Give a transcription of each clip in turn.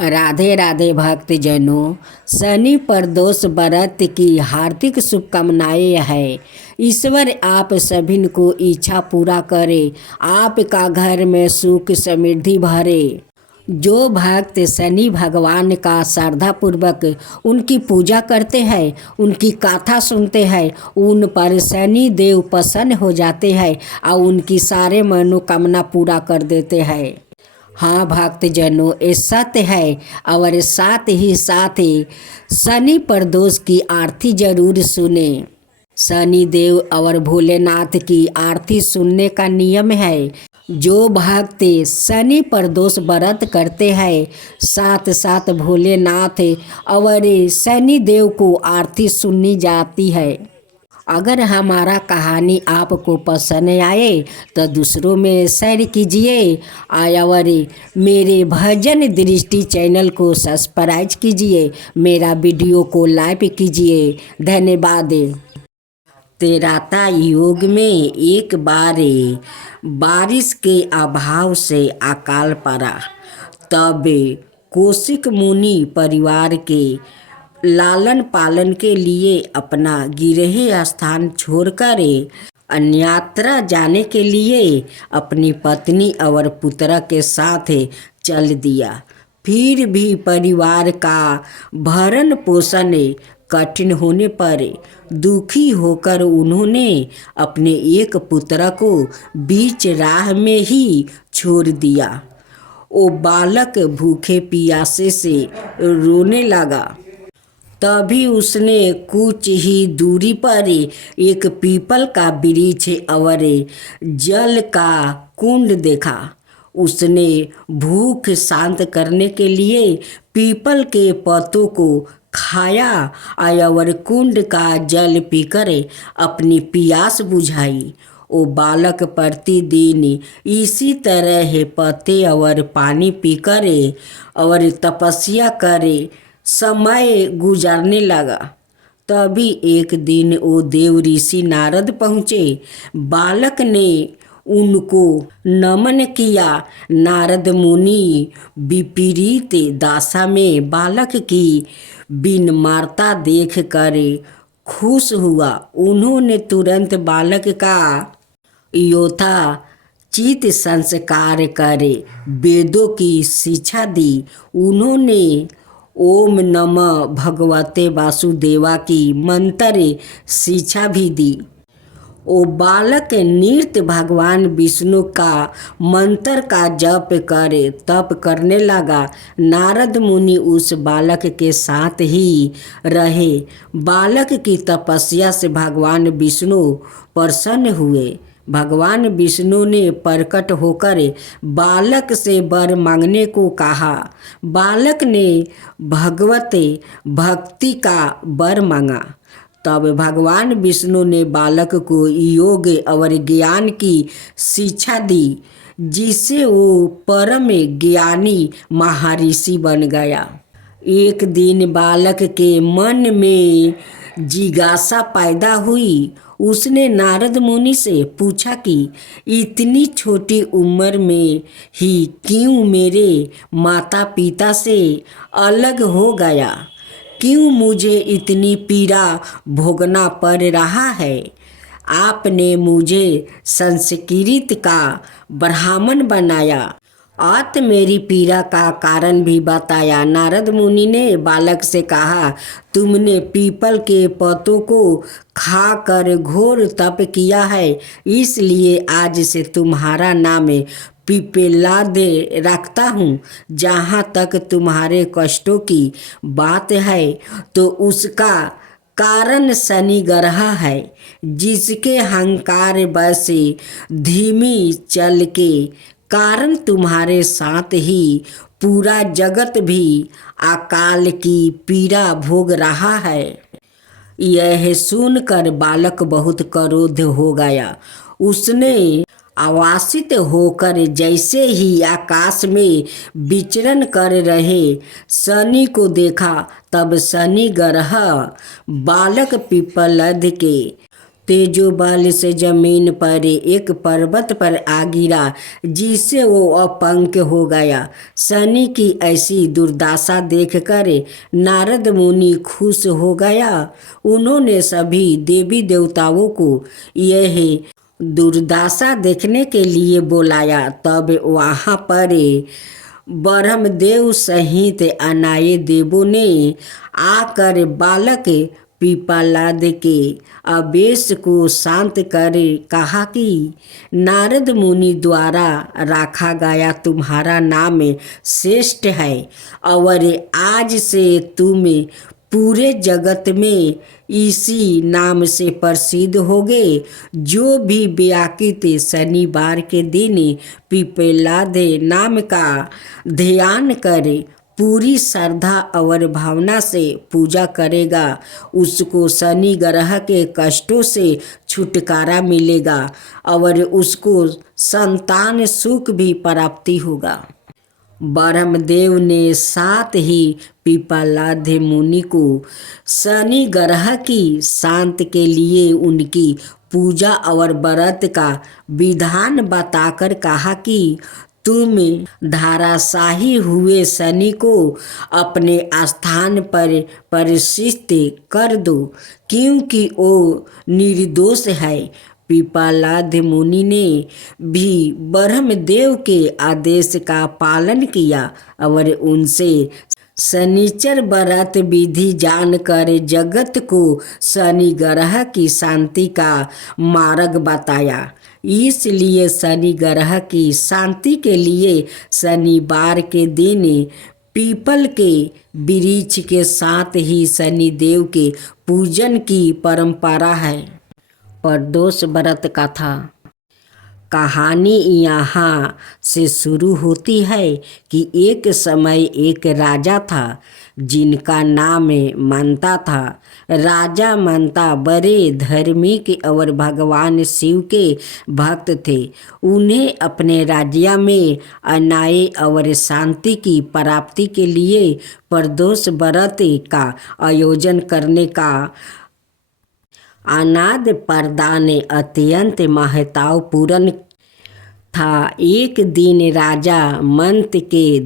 राधे राधे भक्तजनों, शनि प्रदोष व्रत की हार्दिक शुभकामनाएं है। ईश्वर आप सभी को इच्छा पूरा करे, आपका घर में सुख समृद्धि भरे। जो भक्त शनि भगवान का श्रद्धा पूर्वक उनकी पूजा करते हैं, उनकी कथा सुनते हैं, उन पर शनि देव प्रसन्न हो जाते हैं और उनकी सारे मनोकामना पूरा कर देते हैं। हाँ भक्तजनों, ये सत्य है। और साथ ही शनि प्रदोष की आरती जरूर सुने। शनि देव और भोलेनाथ की आरती सुनने का नियम है। जो भक्त शनि प्रदोष व्रत करते हैं, साथ साथ भोलेनाथ और शनि देव को आरती सुननी जाती है। अगर हमारा कहानी आपको पसंद आए तो दूसरों में शेयर कीजिए और मेरे भजन दृष्टि चैनल को सब्सक्राइब कीजिए, मेरा वीडियो को लाइक कीजिए। धन्यवाद। तेराता योग में एक बार बारिश के अभाव से अकाल पड़ा। तब कौशिक मुनि परिवार के लालन पालन के लिए अपना गृह स्थान छोड़कर अन्यत्र जाने के लिए अपनी पत्नी और पुत्र के साथ चल दिया। फिर भी परिवार का भरण पोषण कठिन होने पर दुखी होकर उन्होंने अपने एक पुत्र को बीच राह में ही छोड़ दिया। वो बालक भूखे प्यासे से रोने लगा। तभी उसने कुछ ही दूरी पर एक पीपल का वृक्ष और जल का कुंड देखा। उसने भूख शांत करने के लिए पीपल के पत्तों को खाया और कुंड का जल पीकर अपनी प्यास बुझाई। वो बालक प्रतिदिन इसी तरह पत्ते और पानी पीकर और तपस्या करे समय गुजारने लगा। तभी एक दिन वो देव ऋषि नारद पहुँचे। बालक ने उनको नमन किया। नारद मुनि विपरीत दशा में बालक की विनम्रता देख कर खुश हुआ। उन्होंने तुरंत बालक का यथोचित संस्कार कर वेदों की शिक्षा दी। उन्होंने ओम नमः भगवते वासुदेवा की मंत्र शिक्षा भी दी। वो बालक नृत्य भगवान विष्णु का मंत्र का जप कर तप करने लगा। नारद मुनि उस बालक के साथ ही रहे। बालक की तपस्या से भगवान विष्णु प्रसन्न हुए। भगवान विष्णु ने प्रकट होकर बालक से वर मांगने को कहा। बालक ने भगवत भक्ति का वर मांगा। तब भगवान विष्णु ने बालक को योग और ज्ञान की शिक्षा दी, जिससे वो परम ज्ञानी महर्षि बन गया। एक दिन बालक के मन में जिज्ञासा पैदा हुई। उसने नारद मुनि से पूछा कि इतनी छोटी उम्र में ही क्यों मेरे माता पिता से अलग हो गया? क्यों मुझे इतनी पीड़ा भोगना पड़ रहा है? आपने मुझे संस्कृत का ब्राह्मण बनाया और मेरी पीड़ा का कारण भी बताया। नारद मुनि ने बालक से कहा, तुमने पीपल के पत्तों को खाकर घोर तप किया है, इसलिए आज से तुम्हारा नाम पिपलाद रखता हूँ। जहाँ तक तुम्हारे कष्टों की बात है तो उसका कारण शनि ग्रह है, जिसके अहंकार बस धीमी चल के कारण तुम्हारे साथ ही पूरा जगत भी अकाल की पीड़ा भोग रहा है। यह सुनकर बालक बहुत क्रोध हो गया। उसने आवासित होकर जैसे ही आकाश में विचरण कर रहे शनि को देखा, तब शनि ग्रह बालक पिपलद के तेजो बल से जमीन पर एक पर्वत पर आ गिरा, जिससे वो अपंग हो गया। शनि की ऐसी दुर्दशा देखकर नारद मुनि खुश हो गया। उन्होंने सभी देवी देवताओं को यह दुर्दशा देखने के लिए बुलाया। तब वहाँ पर ब्रह्मदेव सहित अनाए देवों ने आकर बालक पिप्पलाद के आवेश को शांत कर कहा कि नारद मुनि द्वारा रखा गया तुम्हारा नाम श्रेष्ठ है और आज से तुम पूरे जगत में इसी नाम से प्रसिद्ध होगे। जो भी व्याकृत शनिवार के दिन पिप्पलाद नाम का ध्यान करे, पूरी श्रद्धा और भावना से पूजा करेगा, उसको शनि ग्रह के कष्टों से छुटकारा मिलेगा और उसको संतान सुख भी प्राप्ति होगा। ब्रह्मदेव ने साथ ही पिप्पलाद मुनि को शनि ग्रह की शांति के लिए उनकी पूजा और व्रत का विधान बताकर कहा कि तुम धराशायी हुए शनि को अपने स्थान पर प्रतिष्ठित कर दो, क्योंकि वो निर्दोष है। पिप्पलाद मुनि ने भी ब्रह्मदेव के आदेश का पालन किया और उनसे शनिचर व्रत विधि जानकर जगत को शनि ग्रह की शांति का मार्ग बताया। इसलिए शनि ग्रह की शांति के लिए शनिवार के दिन पीपल के वृक्ष के साथ ही शनिदेव के पूजन की परंपरा है। प्रदोष व्रत कथा। कहानी यहाँ से शुरू होती है कि एक समय एक राजा था जिनका नाम मंता था। राजा मंता बड़े धार्मिक और भगवान शिव के भक्त थे। उन्हें अपने राज्य में अन्याय और शांति की प्राप्ति के लिए प्रदोष व्रत का आयोजन करने का अनाद प्रदान अत्यंत महत्वपूर्ण था। एक दिन राजा मंत के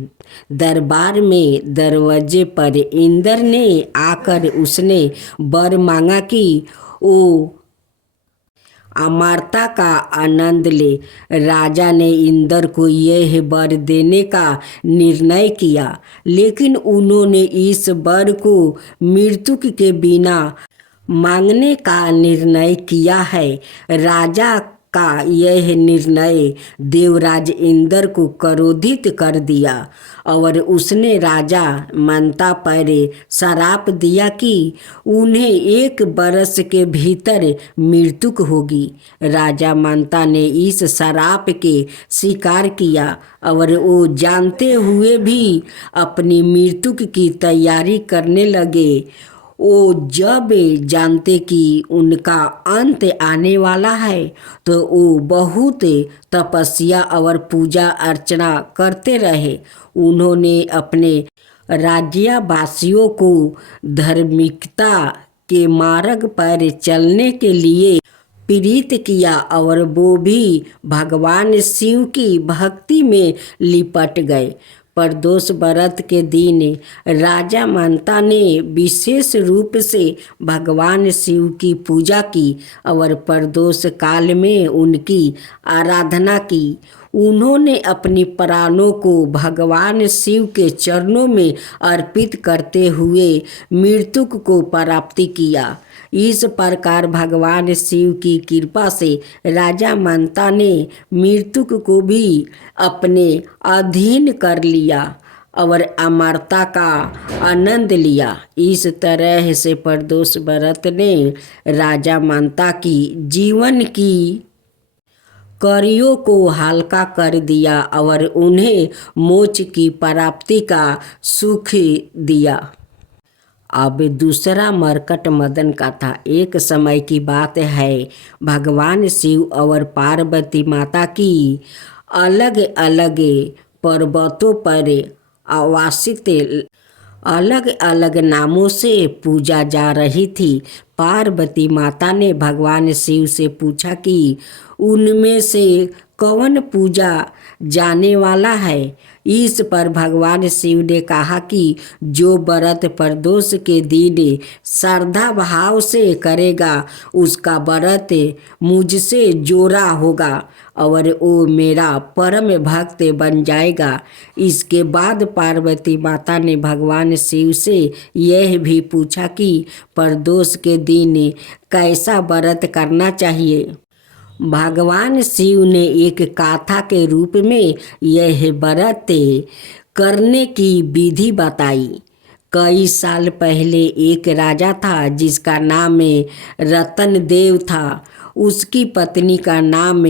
दरबार में दरवाजे पर इंद्र ने आकर उसने वर मांगा कि वो अमरता का आनंद ले। राजा ने इंद्र को यह वर देने का निर्णय किया, लेकिन उन्होंने इस वर को मृत्यु के बिना मांगने का निर्णय किया है। राजा का यह निर्णय देवराज इंद्र को क्रोधित कर दिया और उसने राजा मंता पर श्राप दिया कि उन्हें 1 वर्ष के भीतर मृत्यु होगी। राजा मंता ने इस श्राप के स्वीकार किया और वो जानते हुए भी अपनी मृत्यु की तैयारी करने लगे। वो जब जानते कि उनका अंत आने वाला है तो वो बहुत तपस्या और पूजा अर्चना करते रहे। उन्होंने अपने राज्यवासियों को धार्मिकता के मार्ग पर चलने के लिए प्रेरित किया और वो भी भगवान शिव की भक्ति में लिपट गए। प्रदोष व्रत के दिन राजा मंता ने विशेष रूप से भगवान शिव की पूजा की और प्रदोष काल में उनकी आराधना की। उन्होंने अपनी प्राणों को भगवान शिव के चरणों में अर्पित करते हुए मृत्यु को प्राप्ति किया। इस प्रकार भगवान शिव की कृपा से राजा मंता ने मृत्यु को भी अपने अधीन कर लिया और अमरता का आनंद लिया। इस तरह से प्रदोष व्रत ने राजा मंता की जीवन की कार्यों को हल्का कर दिया और उन्हें मोक्ष की प्राप्ति का सुख दिया। अब दूसरा मरकट मदन का था। एक समय की बात है, भगवान शिव और पार्वती माता की अलग अलग पर्वतों पर आवासित अलग अलग नामों से पूजा जा रही थी। पार्वती माता ने भगवान शिव से पूछा कि उनमें से कौन पूजा जाने वाला है। इस पर भगवान शिव ने कहा कि जो व्रत प्रदोष के दिन श्रद्धा भाव से करेगा उसका व्रत मुझसे जोड़ा होगा और वो मेरा परम भक्त बन जाएगा। इसके बाद पार्वती माता ने भगवान शिव से यह भी पूछा कि प्रदोष के दिन कैसा व्रत करना चाहिए। भगवान शिव ने एक गाथा के रूप में यह व्रत करने की विधि बताई। कई साल पहले एक राजा था जिसका नाम रतन देव था। उसकी पत्नी का नाम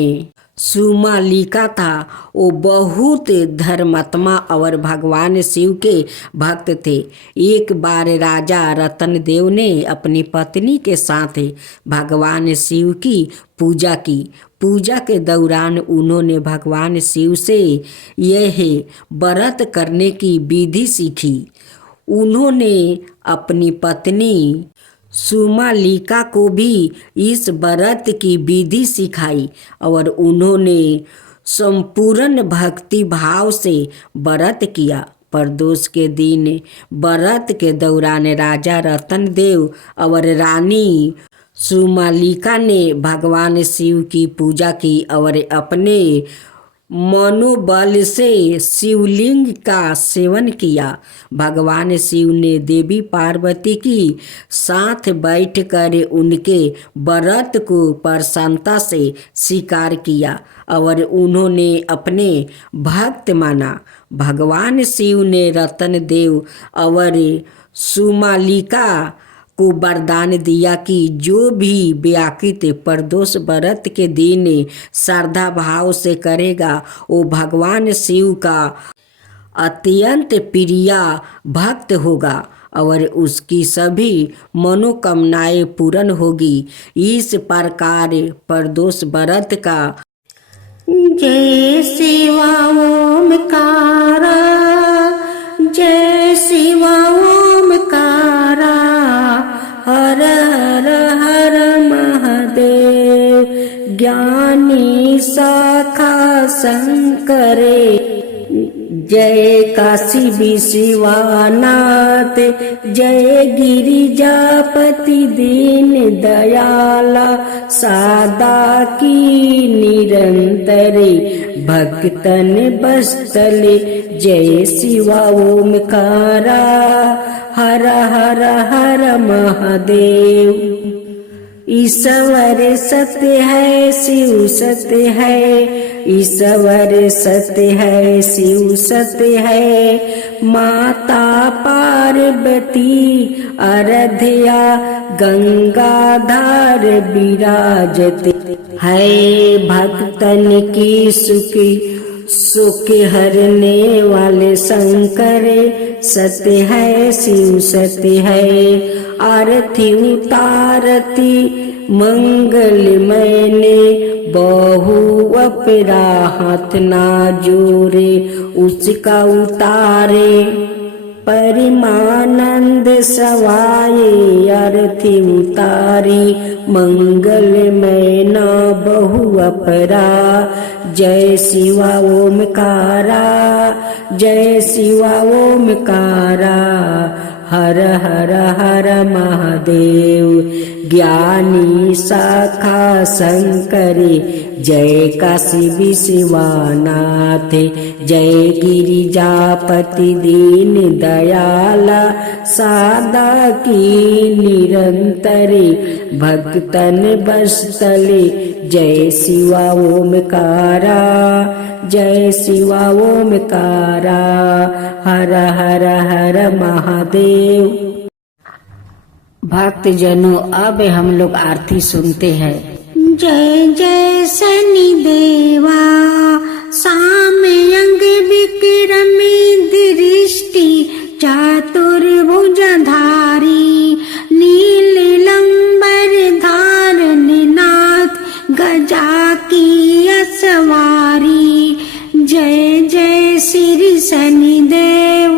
सुमालिका था। वो बहुत धर्मात्मा और भगवान शिव के भक्त थे। एक बार राजा रतन देव ने अपनी पत्नी के साथ भगवान शिव की पूजा की। पूजा के दौरान उन्होंने भगवान शिव से यह व्रत करने की विधि सीखी। उन्होंने अपनी पत्नी सुमालिका को भी इस व्रत की विधि सिखाई और उन्होंने संपूर्ण भक्ति भाव से व्रत किया। प्रदोष के दिन व्रत के दौरान राजा रतन देव और रानी सुमालिका ने भगवान शिव की पूजा की और अपने मनोबल से शिवलिंग का सेवन किया। भगवान शिव ने देवी पार्वती की साथ बैठकर उनके व्रत को प्रसन्नता से स्वीकार किया और उन्होंने अपने भक्त माना। भगवान शिव ने रतन देव और सुमालिका को वरदान दिया कि जो भी व्याकृत प्रदोष व्रत के दिन श्रद्धा भाव से करेगा वो भगवान शिव का अत्यंत प्रिय भक्त होगा और उसकी सभी मनोकामनाएं पूर्ण होगी। इस प्रकार प्रदोष व्रत का जय शिवा ओमकारा, जय शिवा ओमकारा, हर हर हर महादेव, ज्ञानी शाखा शंकरे, जय काशी विश्वनाथ, जय गिरिजापति दीन दयाला, सादा की निरंतरे, भक्तन बस्तले, जय शिवा ओमकारा, हर हर हर महादेव। ईश्वर सत्य है, शिव सत्य है, ईश्वर सत्य है, शिव सत्य है, माता पार्वती आराध्या गंगाधार विराजते है, भक्तन की सुख हरने वाले शंकर सत्य है, शिव सत्य है, आरती उतारती मंगल मैंने, बहु अपरा हाथ ना जोरे, उसका उतारे परिमानंद सवाए, आरती उतारी मंगल में न बहु अपरा, जय शिवा ओमकारा, जय शिवा ओमकारा, हर हर हर महादेव, ज्ञानी शाखा शंकरे, जय काशी विश्वनाथ, जय गिरिजापति दीन दयाला, सादा की निरंतरे, भक्तन बस्तले, जय शिवा ओमकारा, जय शिवा ओमकारा, हर हर हर महादेव। भक्त जनों, अब हम लोग आरती सुनते हैं। जय जय शनि देवा, सामयंग विक्रमी दृष्टि, चातुर्भुजधारी, नीलंबर धारण नाथ, गजा की असवारी, जय जय श्री शनिदेव,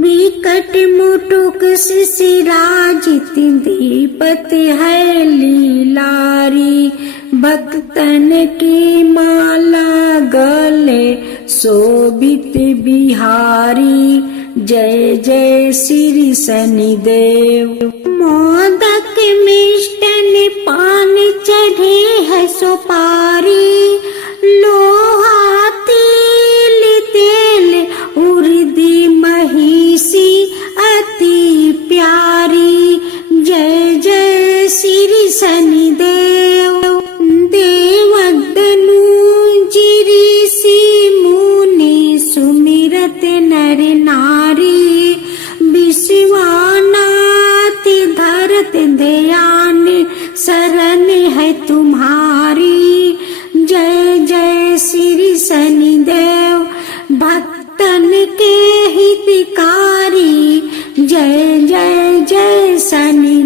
विकट मुटुक शिशिराज चित दीपत है लीलारी, भक्तन की माला गले शोभित बिहारी। जय जय श्री शनिदेव। मोदक मिष्टन पान चढ़े है सुपारी, लोहा तिल तेल उर्दी महिषी अति प्यारी। जय जय श्री शनिदेव। देवदनु ऋषि मुनि सुमिरत नर नारी, विश्वनाथ धरत ध्यान शरण है तुम्हारी। जय जय श्री शनिदेव, भक्तन के हितकारी। जय जय जय शनि